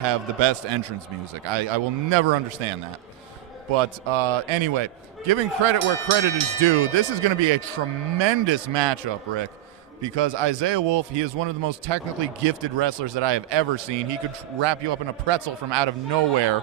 have the best entrance music. I will never understand that. But anyway, giving credit where credit is due, this is going to be a tremendous matchup, Rick, because Isaiah Wolf, he is one of the most technically gifted wrestlers that I have ever seen. He could wrap you up in a pretzel from out of nowhere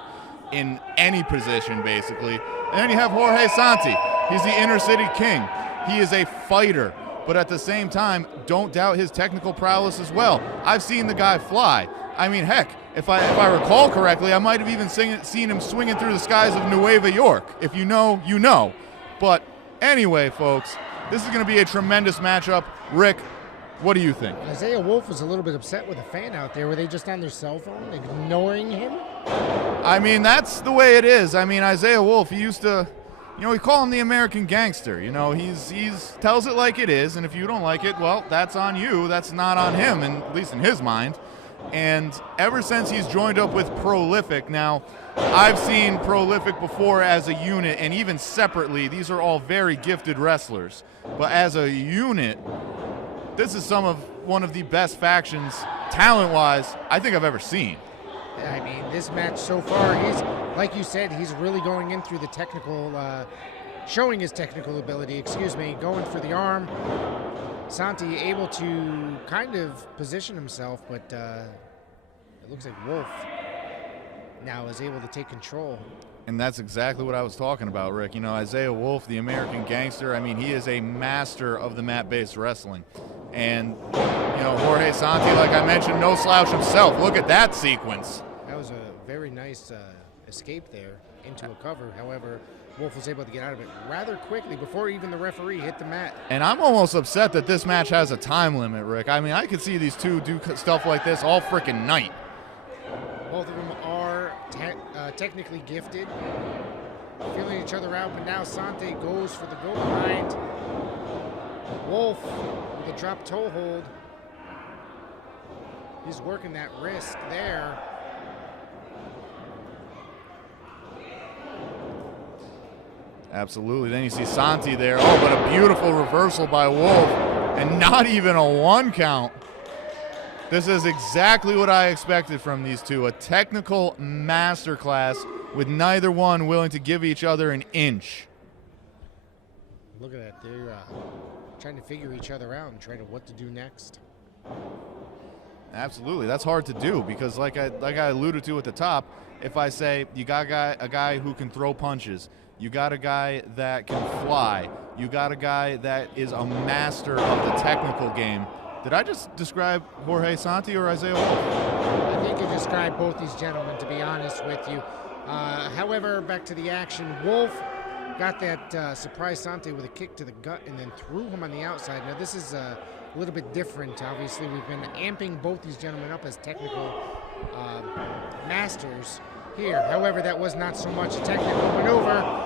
in any position, basically. And then you have Jorge Santi. He's the Innercity king. He is a fighter, but at the same time, don't doubt his technical prowess as well. I've seen the guy fly. I mean, heck, if I recall correctly, I might have even seen him swinging through the skies of Nueva York. If you know, you know. But anyway, folks, this is going to be a tremendous matchup. Rick, what do you think? Isaiah Wolf was a little bit upset with a fan out there. Were they just on their cell phone, ignoring him? I mean, that's the way it is. I mean, Isaiah Wolf, he used to, we call him the American Gangster. He's tells it like it is, and if you don't like it, well, that's on you. That's not on him, and at least in his mind. And ever since he's joined up with Prolific, now, I've seen Prolific before as a unit, and even separately, these are all very gifted wrestlers. But as a unit, this is one of the best factions, talent-wise, I think I've ever seen. I mean, this match so far, he's, like you said, he's really going in through the technical, showing his technical ability, going for the arm. Santi able to kind of position himself, but it looks like Wolf now is able to take control. And that's exactly what I was talking about, Rick. Isaiah Wolf, the American Gangster, I mean, he is a master of the mat-based wrestling. And, Jorge Santi, like I mentioned, no slouch himself. Look at that sequence. That was a very nice escape there into a cover. However, Wolf was able to get out of it rather quickly before even the referee hit the mat. And I'm almost upset that this match has a time limit, Rick. I mean, I could see these two do stuff like this all freaking night. Both of them are technically gifted, feeling each other out, but now Santi goes for the go behind. Wolf with a drop toe hold. He's working that wrist there. Absolutely. Then you see Santi there. Oh, but a beautiful reversal by Wolf. And not even a 1 count. This is exactly what I expected from these two. A technical masterclass with neither one willing to give each other an inch. Look at that. They're trying to figure each other out and trying to what to do next. Absolutely. That's hard to do because like I alluded to at the top, if I say you got a guy who can throw punches, you got a guy that can fly, you got a guy that is a master of the technical game. Did I just describe Jorge Santi or Isaiah Wolf? I think you described both these gentlemen, to be honest with you. However, back to the action. Wolf got that surprise Santi with a kick to the gut and then threw him on the outside. Now, this is a little bit different. Obviously, we've been amping both these gentlemen up as technical masters here. However, that was not so much a technical maneuver.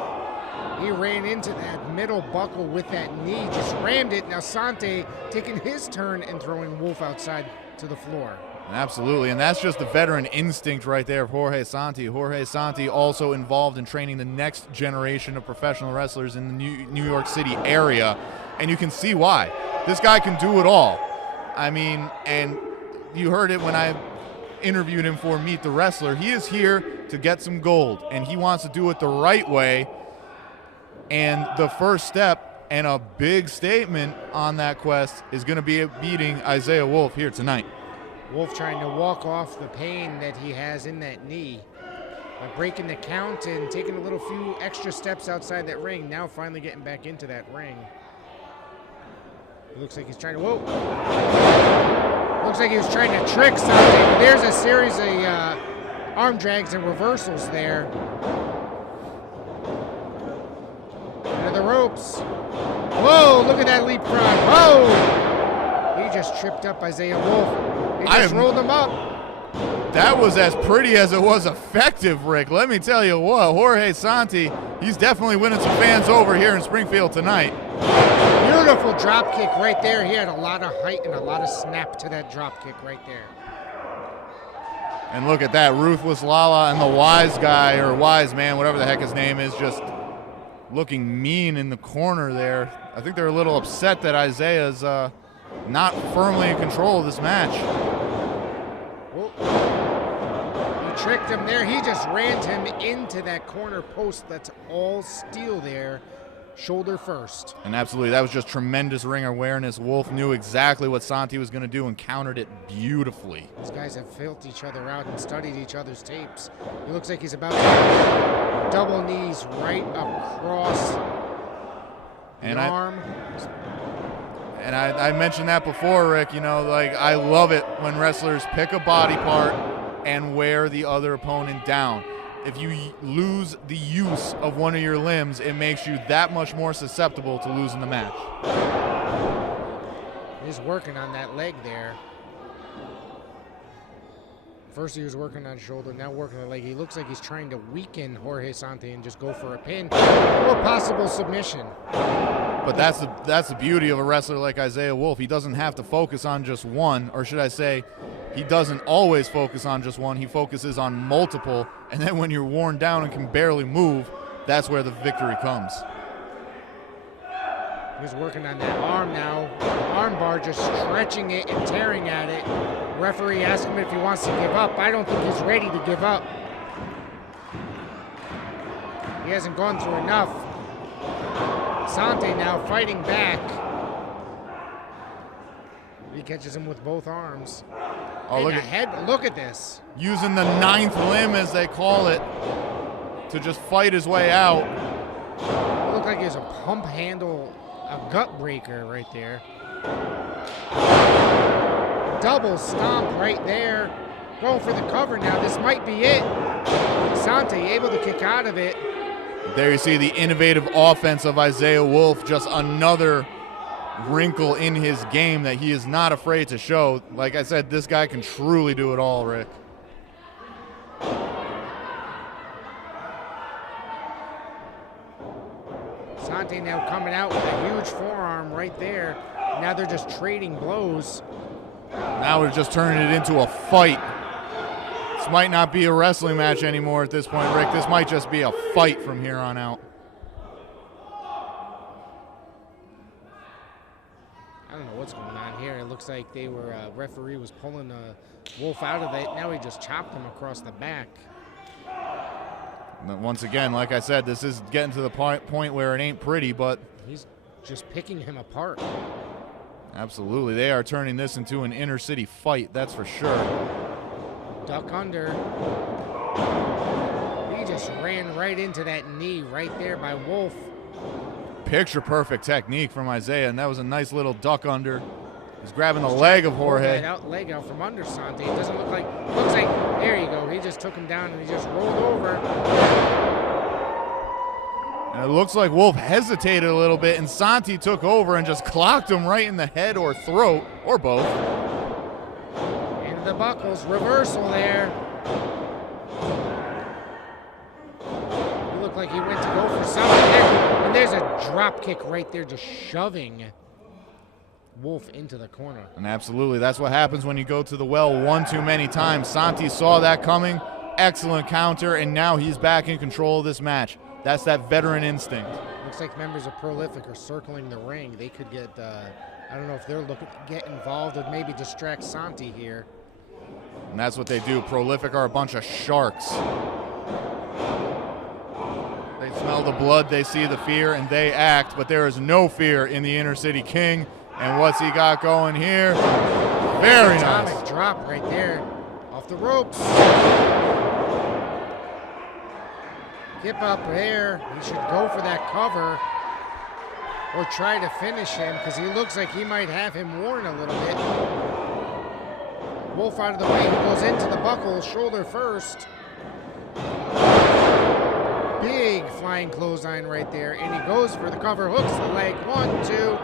He ran into that middle buckle with that knee, just rammed it. Now Santi taking his turn and throwing Wolf outside to the floor. Absolutely, and that's just the veteran instinct right there of Jorge Santi. Jorge Santi also involved in training the next generation of professional wrestlers in the New York City area, and you can see why. This guy can do it all. I mean, and you heard it when I interviewed him for Meet the Wrestler. He is here to get some gold, and he wants to do it the right way. And the first step and a big statement on that quest is going to be beating Isaiah Wolf here tonight. Wolf trying to walk off the pain that he has in that knee by breaking the count and taking a little few extra steps outside that ring. Now finally getting back into that ring. It looks like he's trying to, whoa. Looks like he was trying to trick something. But there's a series of arm drags and reversals there. Into the ropes. Whoa, look at that leapfrog. Whoa! He just tripped up Isaiah Wolf. He just rolled him up. That was as pretty as it was effective, Rick. Let me tell you what, Jorge Santi, he's definitely winning some fans over here in Springfield tonight. Beautiful drop kick right there. He had a lot of height and a lot of snap to that drop kick right there. And look at that, Ruthless Lala and the wise guy, or wise man, whatever the heck his name is, just looking mean in the corner there. I think they're a little upset that Isaiah's not firmly in control of this match. Whoa. tricked him there. He just rammed him into that corner post. That's all steel there. Shoulder first. And absolutely, that was just tremendous ring awareness. Wolf knew exactly what Santi was going to do and countered it beautifully. These guys have felt each other out and studied each other's tapes. He looks like he's about to double knees right across the arm. And I mentioned that before, Rick. You know, like, I love it when wrestlers pick a body part and wear the other opponent down. If you lose the use of one of your limbs, it makes you that much more susceptible to losing the match. He's working on that leg there. First he was working on shoulder, now working on the leg. He looks like he's trying to weaken Jorge Santi and just go for a pin or possible submission. But that's the beauty of a wrestler like Isaiah Wolf. He doesn't have to focus on just one, or should I say, he doesn't always focus on just one. He focuses on multiple, and then when you're worn down and can barely move, that's where the victory comes. He's working on that arm now. Arm bar, just stretching it and tearing at it. Referee asks him if he wants to give up. I don't think he's ready to give up. He hasn't gone through enough. Santi now fighting back. He catches him with both arms. Oh, Look at this. Using the 9th limb, as they call it, to just fight his way out. It looked like he was a pump handle, a gut breaker right there. Double stomp right there. Going for the cover now. This might be it. Santi able to kick out of it. There you see the innovative offense of Isaiah Wolf. Just another wrinkle in his game that he is not afraid to show. Like I said, this guy can truly do it all, Rick. Santi now coming out with a huge forearm right there. Now they're just trading blows. Now we're just turning it into a fight. This might not be a wrestling match anymore at this point, Rick. This might just be a fight from here on out. I don't know what's going on here. It looks like they were, referee was pulling Wolf out of it. Now he just chopped him across the back. Once again, like I said, this is getting to the point where it ain't pretty, but he's just picking him apart. Absolutely. They are turning this into an inner city fight, that's for sure. Duck under. He just ran right into that knee right there by Wolf. Picture perfect technique from Isaiah, and that was a nice little duck under. He's grabbing the leg of Jorge. Leg out from under Santi. It doesn't look like, there you go. He just took him down and he just rolled over. And it looks like Wolf hesitated a little bit, and Santi took over and just clocked him right in the head or throat, or both. Into the buckles, reversal there. It looked like he went to go for something there. And there's a drop kick right there, just shoving Wolf into the corner. And absolutely, that's what happens when you go to the well one too many times. Santi saw that coming, excellent counter, and now he's back in control of this match. That's that veteran instinct. Looks like members of Prolific are circling the ring. They could get, I don't know if they're looking to get involved or maybe distract Santi here. And that's what they do. Prolific are a bunch of sharks. They smell the blood, they see the fear, and they act, but there is no fear in the Inner City King. And what's he got going here? Very nice. Atomic drop right there. Off the ropes. Hip up there. He should go for that cover or try to finish him because he looks like he might have him worn a little bit. Wolf out of the way. He goes into the buckle, shoulder first. Big flying clothesline right there. And he goes for the cover, hooks the leg. 1, 2.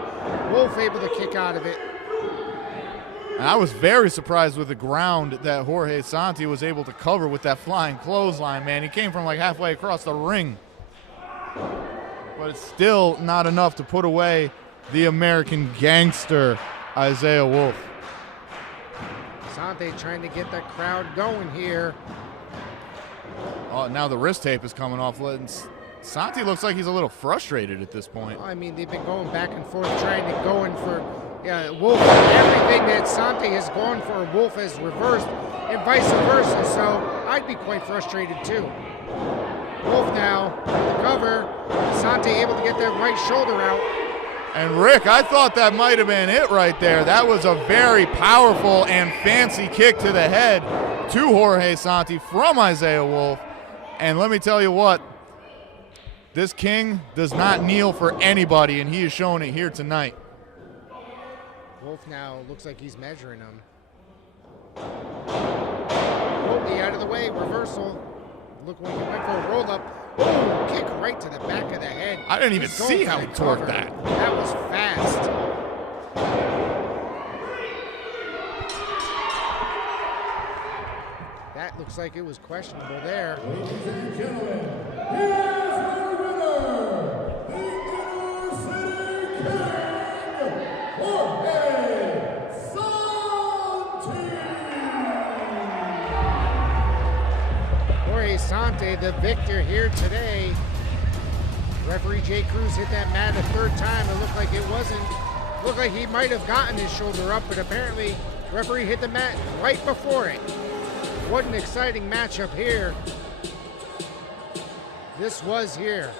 Wolf able to kick out of it. And I was very surprised with the ground that Jorge Santi was able to cover with that flying clothesline, man. He came from like halfway across the ring. But it's still not enough to put away the American gangster, Isaiah Wolf. Santi trying to get that crowd going here. Oh, now the wrist tape is coming off. Santi looks like he's a little frustrated at this point. I mean, they've been going back and forth trying to go in for Wolf, everything that Santi has gone for, Wolf has reversed, and vice versa. So I'd be quite frustrated too. Wolf now, the cover. Santi able to get that right shoulder out. And Rick, I thought that might have been it right there. That was a very powerful and fancy kick to the head to Jorge Santi from Isaiah Wolf. And let me tell you what, this king does not kneel for anybody, and he is showing it here tonight. Wolf now looks like he's measuring him. He out of the way, reversal. Look when he went for a roll up. Oh, kick right to the back of the head. I didn't even see how he torqued that. That was fast. That looks like it was questionable there. Ladies and gentlemen, here's our winner, the Innercity King, Jorge Santi. Jorge Santi, the victor here today. Referee Jay Cruz hit that mat a third time. It looked like it wasn't. Looked like he might have gotten his shoulder up, but apparently referee hit the mat right before it. What an exciting matchup here. This was here.